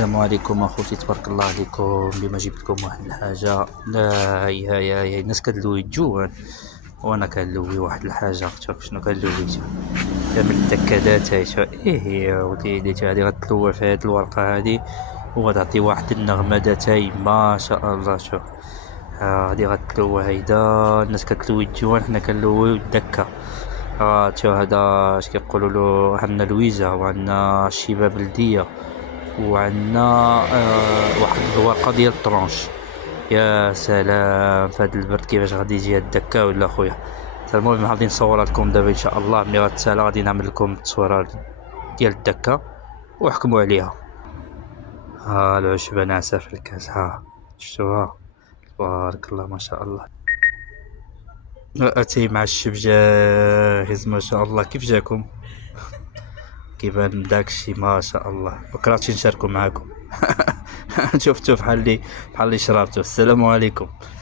السلام عليكم اخوتي، تبارك الله عليكم. اليوم جبت لكم واحد الحاجه. لا هي الناس كتلوي الجوان، وانا كنلوي واحد الحاجه. شوف شنو كنلوي، كامل التكادات. ايه يا وليدي، هادي غتلوى في هاد الورقه هادي، وغتعطي واحد النغمه داتاي ما شاء الله. شوف هادي غتلوى هيدا. الناس كتلوي الجوان، حنا كنلويو الدكه. شوف هذا اش كيقولوا له، عندنا لويزه وعندنا الشيبه بلديه، وعندنا واحد الورقه ديال الطرونش. يا سلام فهاد البرد كيفاش غادي يجي هاد الدكا ولا خويا. المهم غادي نصورها لكم دابا ان شاء الله. ملي غتسالى غادي نعمل لكم التصويره ديال الدكا وحكموا عليها. ها العشبه ناعسه في الكاس، ها شفتوها؟ تبارك الله ما شاء الله. اتاي مع الشب جاهز ما شاء الله. كيف جاكم؟ كيبان داكشي ما شاء الله. بكره نشاركو معاكم. شفتو بحال اللي شربتو. السلام عليكم.